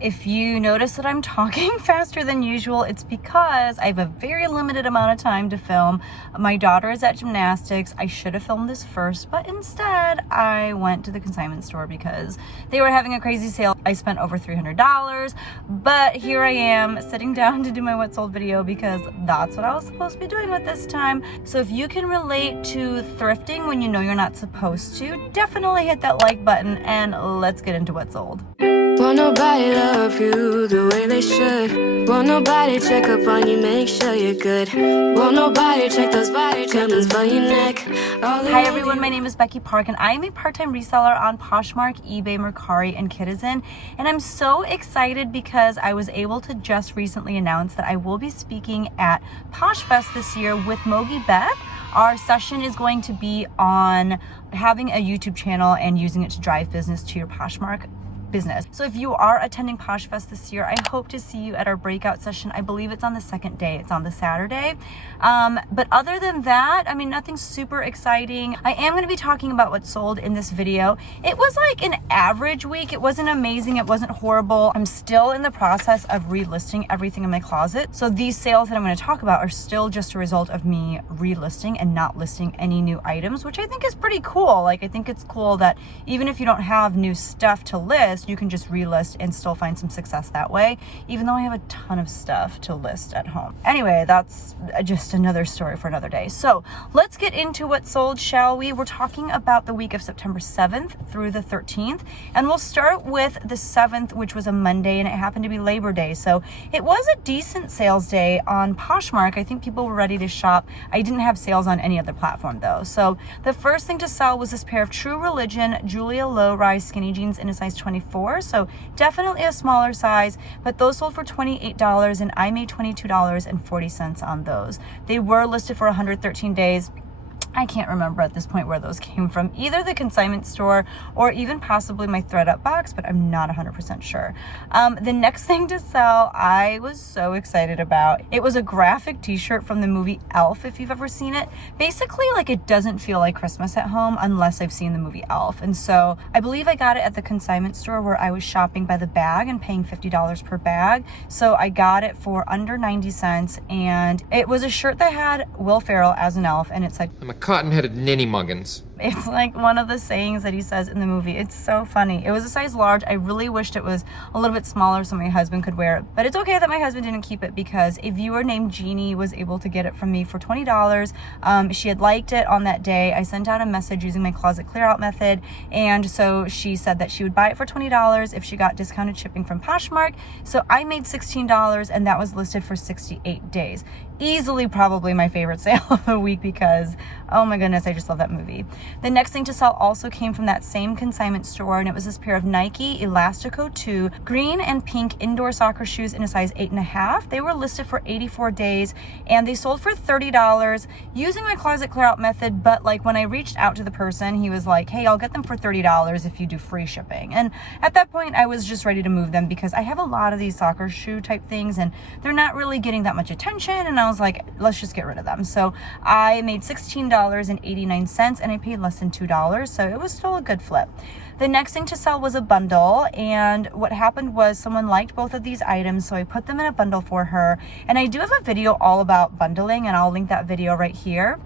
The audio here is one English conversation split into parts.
If you notice that I'm talking faster than usual, it's because I have a very limited amount of time to film. My daughter is at gymnastics. I should have filmed this first, but instead I went to the consignment store because they were having a crazy sale. I spent over $300, but here I am sitting down to do my what sold video because that's what I was supposed to be doing with this time. So if you can relate to thrifting when you know you're not supposed to, definitely hit that like button and let's get into what sold. Won't nobody love you the way they should. Won't nobody check up on you, make sure you're good. Won't nobody check those body trimmings for your neck. Hi everyone, my name is BECKYPARK and I am a part-time reseller on Poshmark, eBay, Mercari, and Kidizen. And I'm so excited because I was able to just recently announce that I will be speaking at PoshFest this year with Mogi Beth. Our session is going to be on having a YouTube channel and using it to drive business to your Poshmark business. So if you are attending PoshFest this year, I hope to see you at our breakout session. I believe it's on the second day. It's on the Saturday. But other than that, I mean, nothing super exciting. I am going to be talking about what sold in this video. It was like an average week. It wasn't amazing. It wasn't horrible. I'm still in the process of relisting everything in my closet. So these sales that I'm going to talk about are still just a result of me relisting and not listing any new items, which I think is pretty cool. Like, I think it's cool that even if you don't have new stuff to list, you can just relist and still find some success that way, even though I have a ton of stuff to list at home. Anyway, that's just another story for another day. So let's get into what sold, shall we? We're talking about the week of September 7th through the 13th, and we'll start with the 7th, which was a Monday, and it happened to be Labor Day. So it was a decent sales day on Poshmark. I think people were ready to shop. I didn't have sales on any other platform though. So the first thing to sell was this pair of True Religion Julia low-rise skinny jeans in a size 24. So definitely a smaller size, but those sold for $28 and I made $22.40 on those. They were listed for 113 days. I can't remember at this point where those came from, either the consignment store or even possibly my thredUP box, but I'm not 100% sure. The next thing to sell, I was so excited about. It was a graphic t-shirt from the movie Elf, if you've ever seen it. Basically, like, it doesn't feel like Christmas at home unless I've seen the movie Elf. And so I believe I got it at the consignment store where I was shopping by the bag and paying $50 per bag. So I got it for under 90 cents, and it was a shirt that had Will Ferrell as an elf, and it said, I'm a cotton-headed ninny muggins. It's like one of the sayings that he says in the movie. It's so funny. It was a size large. I really wished it was a little bit smaller so my husband could wear it. But it's okay that my husband didn't keep it because a viewer named Jeannie was able to get it from me for $20. She had liked it on that day. I sent out a message using my closet clear out method. And so she said that she would buy it for $20 if she got discounted shipping from Poshmark. So I made $16 and that was listed for 68 days. Easily probably my favorite sale of the week because, oh my goodness, I just love that movie. The next thing to sell also came from that same consignment store, and it was this pair of Nike Elastico 2 green and pink indoor soccer shoes in a size 8.5. They were listed for 84 days and they sold for $30 using my closet clear out method. But like when I reached out to the person, he was like, hey, I'll get them for $30 if you do free shipping. And at that point I was just ready to move them because I have a lot of these soccer shoe type things and they're not really getting that much attention. And I was like, let's just get rid of them. So I made $16.89 and I paid less than $2. So it was still a good flip. The next thing to sell was a bundle, and what happened was someone liked both of these items, so I put them in a bundle for her. And I do have a video all about bundling, and I'll link that video right here.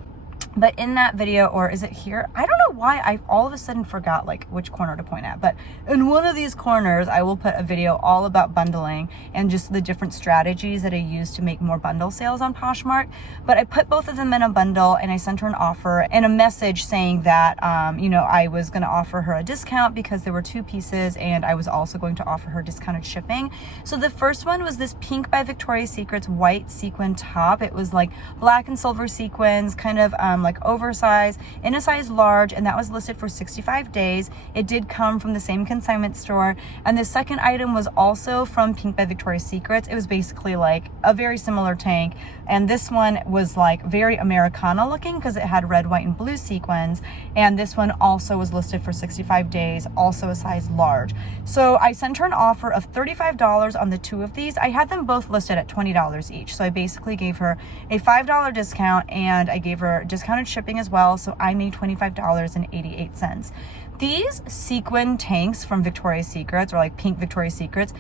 But in that video, or is it here? I don't know why I all of a sudden forgot like which corner to point at, but in one of these corners, I will put a video all about bundling and just the different strategies that I use to make more bundle sales on Poshmark. But I put both of them in a bundle and I sent her an offer and a message saying that, I was going to offer her a discount because there were two pieces and I was also going to offer her discounted shipping. So the first one was this Pink by Victoria's Secret's white sequin top. It was like black and silver sequins, kind of like oversized in a size large, and that was listed for 65 days. It did come from the same consignment store. And the second item was also from Pink by Victoria's Secret. It was basically like a very similar tank, and this one was like very Americana looking because it had red, white, and blue sequins. And this one also was listed for 65 days, also a size large. So I sent her an offer of $35 on the two of these. I had them both listed at $20 each. So I basically gave her a $5 discount and I gave her discounted shipping as well. So I made $25.88. These sequin tanks from Victoria's Secrets, or like pink Victoria's Secrets,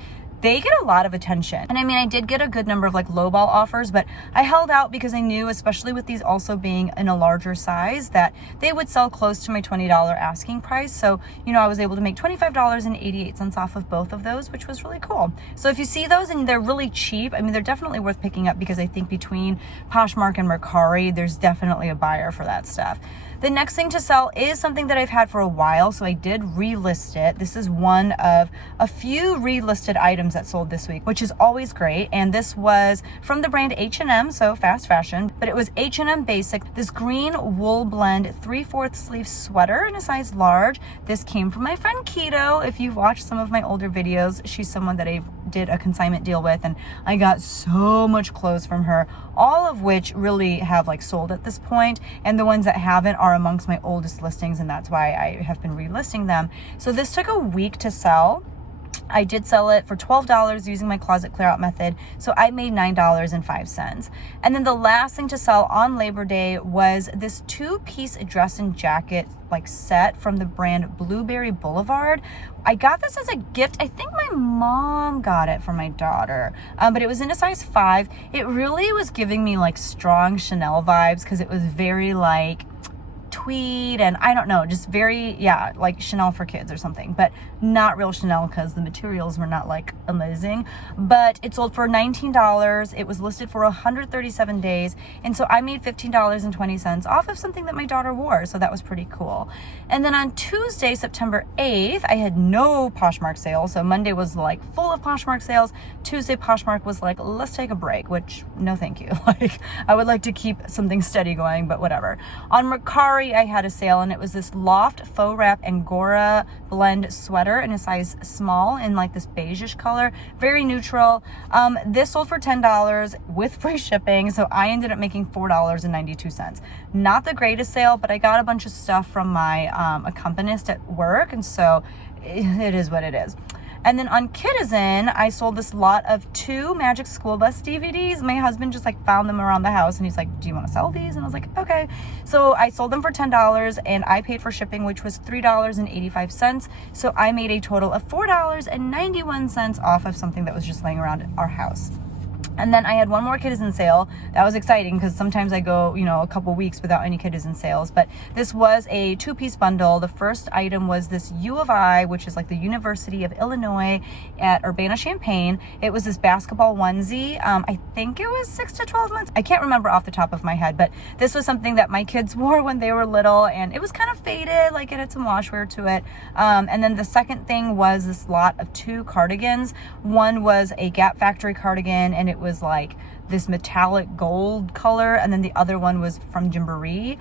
they get a lot of attention. And I mean, I did get a good number of like lowball offers, but I held out because I knew, especially with these also being in a larger size, that they would sell close to my $20 asking price. So, you know, I was able to make $25.88 off of both of those, which was really cool. So if you see those and they're really cheap, I mean, they're definitely worth picking up, because I think between Poshmark and Mercari, there's definitely a buyer for that stuff. The next thing to sell is something that I've had for a while, so I did relist it. This is one of a few relisted items that sold this week, which is always great. And this was from the brand H&M, so fast fashion, but it was H&M Basic, this green wool blend 3/4 sleeve sweater in a size large. This came from my friend Keto. If you've watched some of my older videos, she's someone that I did a consignment deal with, and I got so much clothes from her, all of which really have like sold at this point, and the ones that haven't are amongst my oldest listings, and that's why I have been relisting them. So this took a week to sell. I did sell it for $12 using my closet clear out method, so I made $9.05. And then the last thing to sell on Labor Day was this 2-piece dress and jacket like set from the brand Blueberry Boulevard. I got this as a gift. I think my mom got it for my daughter, but it was in a size 5. It really was giving me like strong Chanel vibes, because it was very like tweed and I don't know, just very, yeah, like Chanel for kids or something, but not real Chanel because the materials were not like amazing. But it sold for $19. It was listed for 137 days, and so I made $15.20 off of something that my daughter wore, so that was pretty cool. And then on Tuesday, September 8th, I had no Poshmark sale, so Monday was like full of Poshmark sales. Tuesday, Poshmark was like, let's take a break, which no thank you. Like, I would like to keep something steady going, but whatever. On Mercari, I had a sale, and it was this Loft Faux Wrap Angora blend sweater in a size small in like this beigeish color, very neutral. This sold for $10 with free shipping, so I ended up making $4.92. Not the greatest sale, but I got a bunch of stuff from my accompanist at work, and so it is what it is. And then on Kidizen, I sold this lot of 2 Magic School Bus DVDs. My husband just like found them around the house, and he's like, do you want to sell these? And I was like, okay. So I sold them for $10, and I paid for shipping, which was $3.85. So I made a total of $4.91 off of something that was just laying around our house. And then I had one more Kidizen sale. That was exciting, because sometimes I go, you know, a couple weeks without any Kidizen sales. But this was a 2-piece bundle. The first item was this U of I, which is like the University of Illinois at Urbana-Champaign. It was this basketball onesie. I think it was 6 to 12 months. I can't remember off the top of my head, but this was something that my kids wore when they were little, and it was kind of faded, like it had some washwear to it. And then the second thing was this lot of 2 cardigans. One was a Gap Factory cardigan, and it was like this metallic gold color, and then the other one was from Gymboree,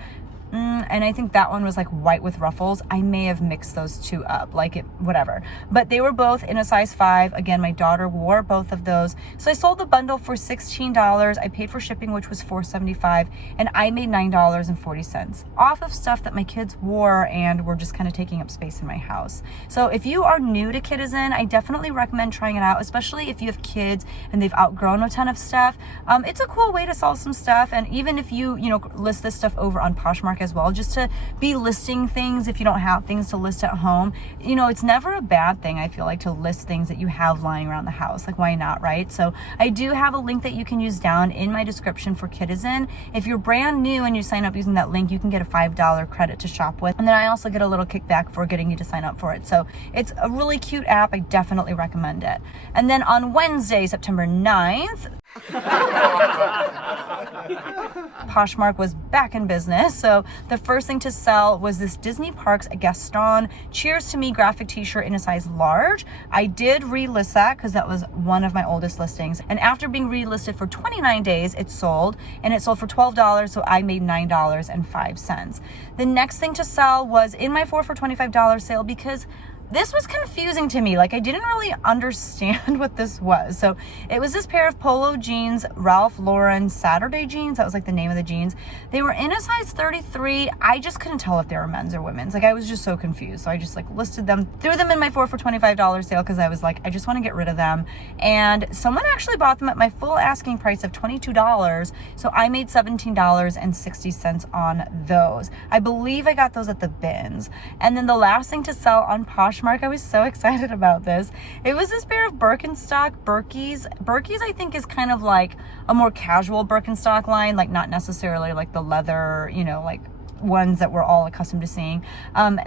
and I think that one was like white with ruffles. I may have mixed those 2 up, like it, whatever. But they were both in a size 5. Again, my daughter wore both of those. So I sold the bundle for $16. I paid for shipping, which was $4.75, and I made $9.40 off of stuff that my kids wore and were just kind of taking up space in my house. So if you are new to Kidizen, I definitely recommend trying it out, especially if you have kids and they've outgrown a ton of stuff. It's a cool way to sell some stuff, and even if you list this stuff over on Poshmark as well, just to be listing things if you don't have things to list at home. You know, it's never a bad thing, I feel like, to list things that you have lying around the house. Like, why not, right? So I do have a link that you can use down in my description for Kidizen. If you're brand new and you sign up using that link, you can get a $5 credit to shop with, and then I also get a little kickback for getting you to sign up for it. So it's a really cute app. I definitely recommend it. And then on Wednesday, September 9th, Poshmark was back in business. So the first thing to sell was this Disney Parks Gaston Cheers to Me graphic t-shirt in a size large. I did relist that because that was one of my oldest listings, and after being relisted for 29 days, it sold, and it sold for $12, so I made $9.05. The next thing to sell was in my 4 for $25 sale, because this was confusing to me. Like, I didn't really understand what this was. So it was this pair of polo jeans, Ralph Lauren Saturday jeans. That was like the name of the jeans. They were in a size 33. I just couldn't tell if they were men's or women's. Like, I was just so confused. So I just like listed them, threw them in my 4 for $25 sale, because I was like, I just want to get rid of them. And someone actually bought them at my full asking price of $22. So I made $17.60 on those. I believe I got those at the bins. And then the last thing to sell on Poshmark Poshmark. I was so excited about this. It was this pair of Birkenstock Berkeys. Berkeys, I think, is kind of like a more casual Birkenstock line, like not necessarily like the leather, you know, like ones that we're all accustomed to seeing.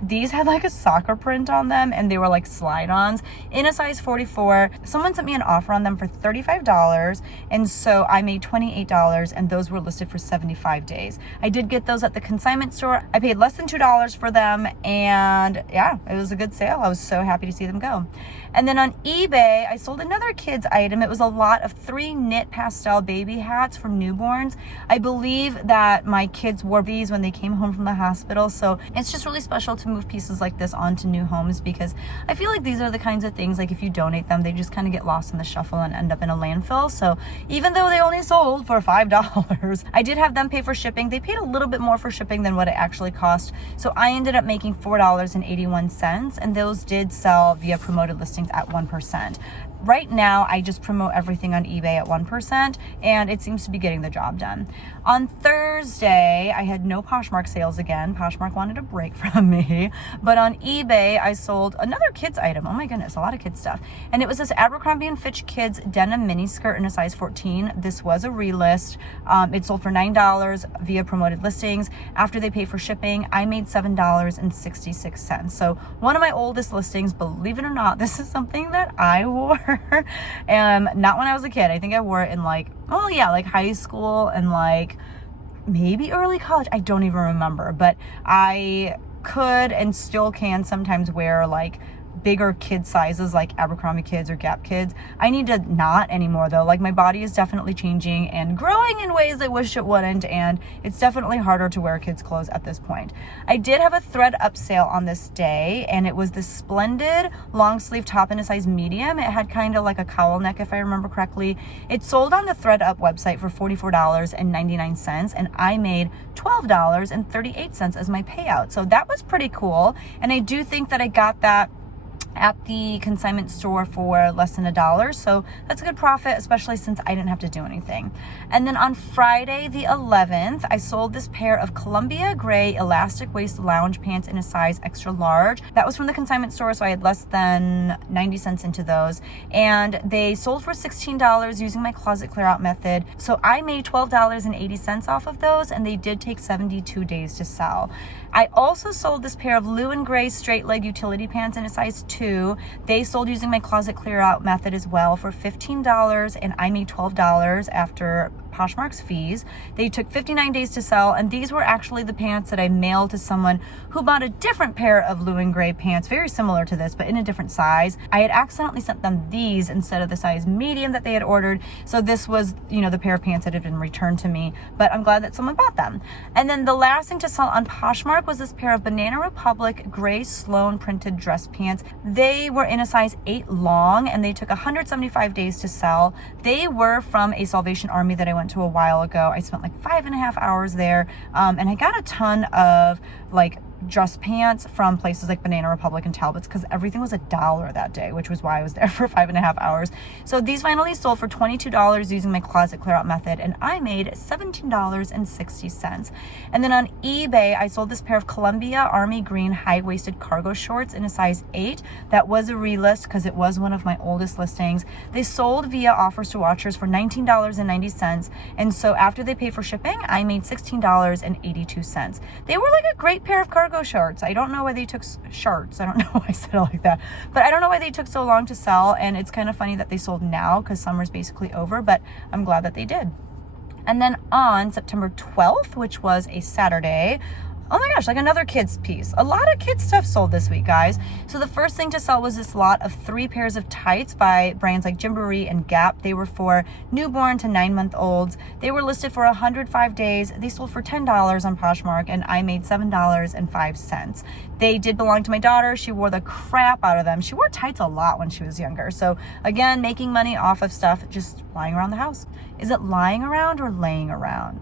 These had like a soccer print on them, and they were like slide-ons in a size 44. Someone sent me an offer on them for $35, and so I made $28, and those were listed for 75 days. I did get those at the consignment store. I paid less than $2 for them, and yeah, it was a good sale. I was so happy to see them go. And then on eBay, I sold another kids item. It was a lot of 3 knit pastel baby hats for newborns. I believe that my kids wore these when they came home from the hospital, so it's just really special to move pieces like this onto new homes, because I feel like these are the kinds of things, like if you donate them, they just kind of get lost in the shuffle and end up in a landfill. So even though they only sold for $5, I did have them pay for shipping. They paid a little bit more for shipping than what it actually cost, so I ended up making $4.81, and those did sell via promoted listings at 1%. Right now, I just promote everything on eBay at 1%, and it seems to be getting the job done. On Thursday, I had no Poshmark sales again. Poshmark wanted a break from me. But on eBay, I sold another kids item. Oh my goodness, a lot of kids stuff. And it was this Abercrombie & Fitch kids denim mini skirt in a size 14. This was a relist. It sold for $9 via promoted listings. After they paid for shipping, I made $7.66. So one of my oldest listings, believe it or not, this is something that I wore. Not when I was a kid. I think I wore it in like high school and like maybe early college. I don't even remember, but I could and still can sometimes wear like bigger kid sizes like Abercrombie kids or Gap kids. I need to not anymore though. Like my body is definitely changing and growing in ways I wish it wouldn't, and it's definitely harder to wear kids clothes at this point. I did have a thredUP sale on this day, and it was this splendid long sleeve top in a size medium. It had kind of like a cowl neck if I remember correctly. It sold on the thredUP website for $44.99, and I made $12.38 as my payout. So that was pretty cool, and I do think that I got that at the consignment store for less than $1, so that's a good profit, especially since I didn't have to do anything. And then on Friday the 11th, I sold this pair of Columbia gray elastic waist lounge pants in a size extra large. That was from the consignment store, so I had less than 90 cents into those, and they sold for $16 using my closet clear out method. So I made $12.80 off of those, and they did take 72 days to sell. I also sold this pair of Lou and Gray straight leg utility pants in a size 2. They sold using my closet clear out method as well for $15, and I made $12 after Poshmark's fees. They took 59 days to sell, and these were actually the pants that I mailed to someone who bought a different pair of Lou and Gray pants, very similar to this, but in a different size. I had accidentally sent them these instead of the size medium that they had ordered, so this was, the pair of pants that had been returned to me, but I'm glad that someone bought them. And then the last thing to sell on Poshmark was this pair of Banana Republic gray Sloan printed dress pants. They were in a size 8 long, and they took 175 days to sell. They were from a Salvation Army that I went to a while ago. I spent like 5.5 hours there, and I got a ton of like dress pants from places like Banana Republic and Talbot's, because everything was $1 that day, which was why I was there for 5.5 hours. So these finally sold for $22 using my closet clear out method, and I made $17.60. And then on eBay, I sold this pair of Columbia Army green high-waisted cargo shorts in a size 8. That was a relist because it was one of my oldest listings. They sold via offers to watchers for $19.90, and so after they paid for shipping, I made $16.82. They were like a great pair of cargo shorts. I don't know why they took shirts. I don't know why I said it like that, but I don't know why they took so long to sell, and it's kind of funny that they sold now because summer's basically over, but I'm glad that they did. And then on September 12th, which was a Saturday, oh my gosh, like another kids piece. A lot of kids stuff sold this week, guys. So the first thing to sell was this lot of 3 pairs of tights by brands like Gymboree and Gap. They were for newborn to 9-month-olds. They were listed for 105 days. They sold for $10 on Poshmark, and I made $7.05. They did belong to my daughter. She wore the crap out of them. She wore tights a lot when she was younger. So again, making money off of stuff just lying around the house. Is it lying around or laying around?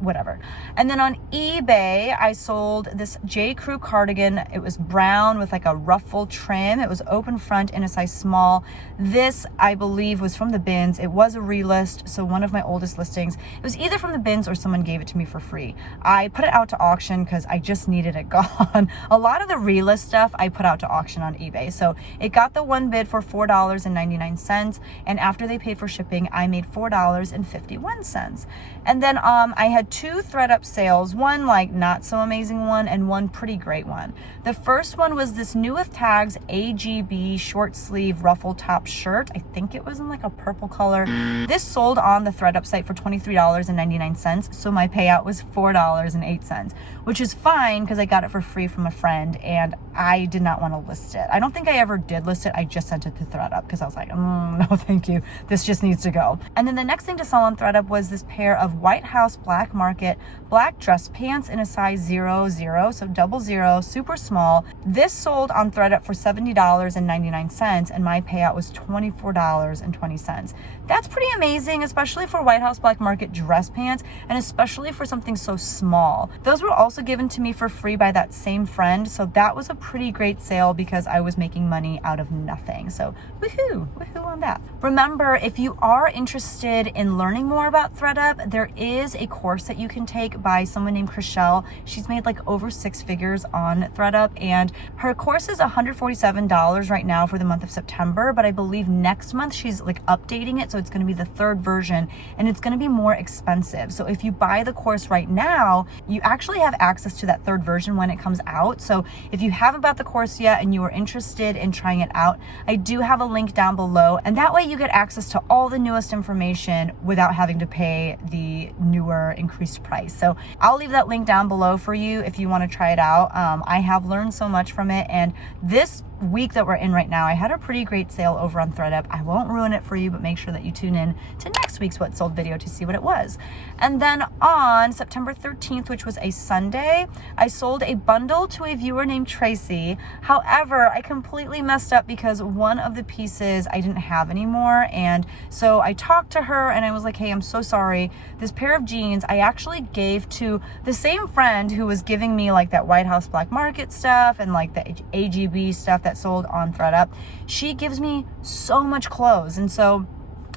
whatever. And then on eBay, I sold this J. Crew cardigan. It was brown with like a ruffle trim. It was open front in a size small. This, I believe, was from the bins. It was a relist, so one of my oldest listings. It was either from the bins or someone gave it to me for free. I put it out to auction because I just needed it gone. A lot of the relist stuff I put out to auction on eBay. So it got the one bid for $4.99, and after they paid for shipping, I made $4.51. And then I had two thredUP sales, one like not so amazing one and one pretty great one. The first one was this New With Tags AGB short sleeve ruffle top shirt. I think it was in like a purple color. This sold on the thredUP site for $23.99, so my payout was $4.08, which is fine because I got it for free from a friend and I did not want to list it. I don't think I ever did list it. I just sent it to thredUP because I was like, no thank you, this just needs to go. And then the next thing to sell on thredUP was this pair of White House Black Market black dress pants in a size 00, so 00, super small. This sold on thredUP for $70.99 and my payout was $24.20. That's pretty amazing, especially for White House Black Market dress pants and especially for something so small. Those were also given to me for free by that same friend, so that was a pretty great sale because I was making money out of nothing. So woohoo on that. Remember, if you are interested in learning more about thredUP, there is a course that you can take by someone named Chriselle. She's made like over 6 figures on thredUP, and her course is $147 right now for the month of September, but I believe next month she's like updating it, so it's going to be the 3rd version and it's going to be more expensive. So if you buy the course right now, you actually have access to that 3rd version when it comes out. So if you haven't bought the course yet and you are interested in trying it out, I do have a link down below, and that way you get access to all the newest information without having to pay the newer increased price. So I'll leave that link down below for you if you want to try it out. I have learned so much from it, and this week that we're in right now, I had a pretty great sale over on thredUP. I won't ruin it for you, but make sure that you tune in to next week's What Sold video to see what it was. And then on September 13th, which was a Sunday, I sold a bundle to a viewer named Tracy. However, I completely messed up because one of the pieces I didn't have anymore, and so I talked to her and I was like, hey, I'm so sorry. This pair of jeans I actually gave to the same friend who was giving me like that White House Black Market stuff and like the AGB stuff that sold on thredUP. She gives me so much clothes, and so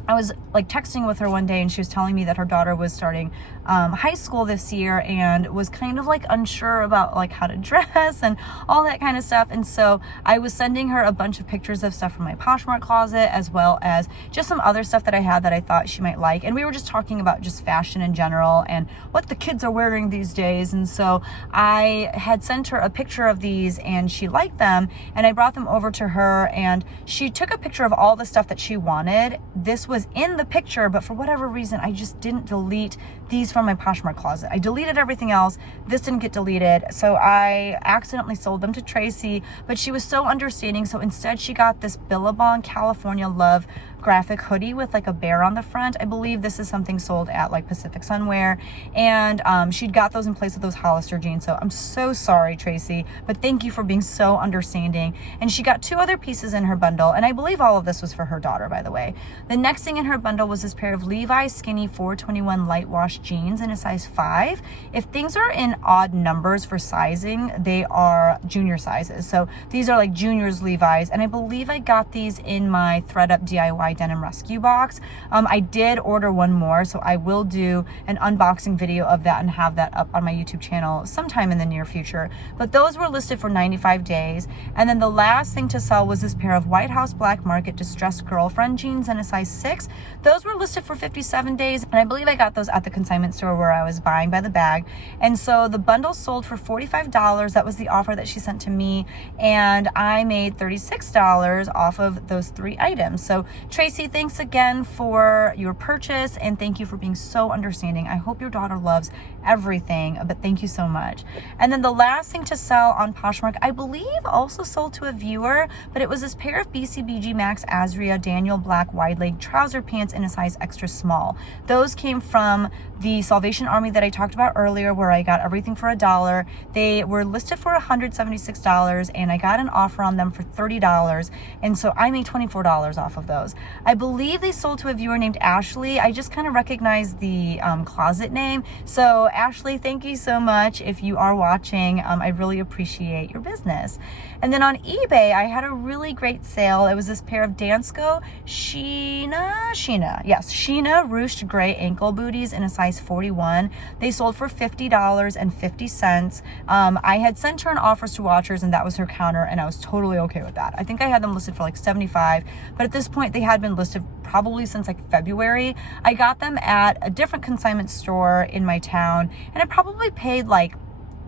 I was like texting with her one day and she was telling me that her daughter was starting high school this year and was kind of like unsure about like how to dress and all that kind of stuff. And so I was sending her a bunch of pictures of stuff from my Poshmark closet, as well as just some other stuff that I had that I thought she might like. And we were just talking about just fashion in general and what the kids are wearing these days. And so I had sent her a picture of these and she liked them, and I brought them over to her and she took a picture of all the stuff that she wanted. This was in the picture, but for whatever reason, I just didn't delete these from my Poshmark closet. I deleted everything else. This didn't get deleted. So I accidentally sold them to Tracy, but she was so understanding. So instead she got this Billabong California Love graphic hoodie with like a bear on the front. I believe this is something sold at like Pacific Sunwear, and she'd got those in place of those Hollister jeans. So I'm so sorry, Tracy, but thank you for being so understanding. And she got 2 other pieces in her bundle, and I believe all of this was for her daughter, by the way. The next thing in her bundle was this pair of Levi skinny 421 light wash jeans in a size 5. If things are in odd numbers for sizing, they are junior sizes. So these are like juniors Levi's, and I believe I got these in my thredUP DIY denim rescue box. I did order one more, so I will do an unboxing video of that and have that up on my YouTube channel sometime in the near future. But those were listed for 95 days. And then the last thing to sell was this pair of White House Black Market distressed girlfriend jeans in a size 6. Those were listed for 57 days, and I believe I got those at the consignment store where I was buying by the bag. And so the bundle sold for $45. That was the offer that she sent to me, and I made $36 off of those 3 items. So Tracy, thanks again for your purchase, and thank you for being so understanding. I hope your daughter loves everything, but thank you so much. And then the last thing to sell on Poshmark, I believe also sold to a viewer, but it was this pair of BCBG Max Azria Daniel Black wide leg trouser pants in a size extra small. Those came from the Salvation Army that I talked about earlier, where I got everything for $1. They were listed for $176, and I got an offer on them for $30, and so I made $24 off of those. I believe they sold to a viewer named Ashley. I just kind of recognize the closet name. So Ashley, thank you so much. If you are watching, I really appreciate your business. And then on eBay, I had a really great sale. It was this pair of Dansko Sheena ruched gray ankle booties in a size 41. They sold for $50.50. I had sent her an offers to watchers, and that was her counter, and I was totally okay with that. I think I had them listed for like $75, but at this point they had been listed probably since like February. I got them at a different consignment store in my town, and I probably paid like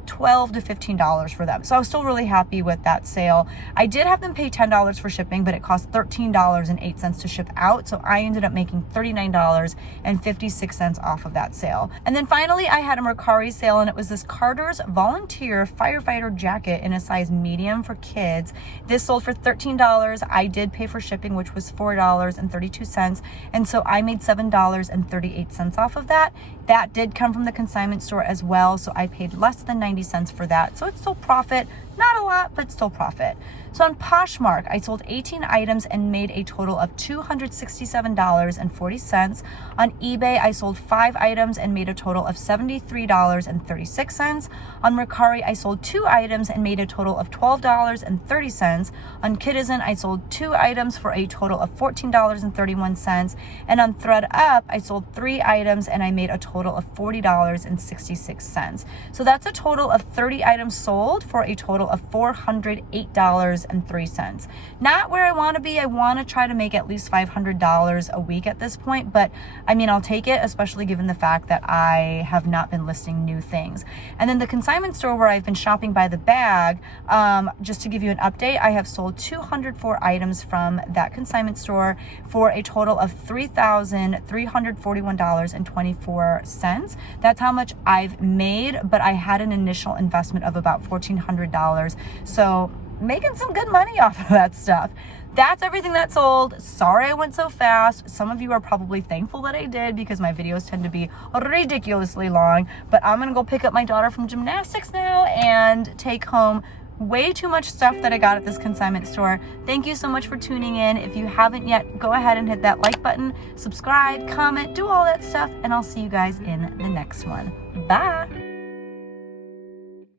$12 to $15 for them. So I was still really happy with that sale. I did have them pay $10 for shipping, but it cost $13.08 to ship out. So I ended up making $39.56 off of that sale. And then finally, I had a Mercari sale, and it was this Carter's Volunteer Firefighter jacket in a size medium for kids. This sold for $13. I did pay for shipping, which was $4.32. And so I made $7.38 off of that. That did come from the consignment store as well. So I paid less than 90 cents for that. So it's still profit. Not a lot, but still profit. So on Poshmark, I sold 18 items and made a total of $267.40. On eBay, I sold 5 items and made a total of $73.36. On Mercari, I sold 2 items and made a total of $12.30. On Kidizen, I sold 2 items for a total of $14.31. And on thredUP, I sold 3 items and I made a total of $40.66. So that's a total of 30 items sold for a total of $408.03. Not where I want to be. I want to try to make at least $500 a week at this point, but I mean, I'll take it, especially given the fact that I have not been listing new things. And then the consignment store where I've been shopping by the bag, just to give you an update, I have sold 204 items from that consignment store for a total of $3,341.24. That's how much I've made, but I had an initial investment of about $1,400. So making some good money off of that stuff. That's everything that sold. Sorry I went so fast. Some of you are probably thankful that I did because my videos tend to be ridiculously long. But I'm gonna go pick up my daughter from gymnastics now and take home way too much stuff that I got at this consignment store. Thank you so much for tuning in. If you haven't yet, go ahead and hit that like button, subscribe, comment, do all that stuff, and I'll see you guys in the next one. Bye.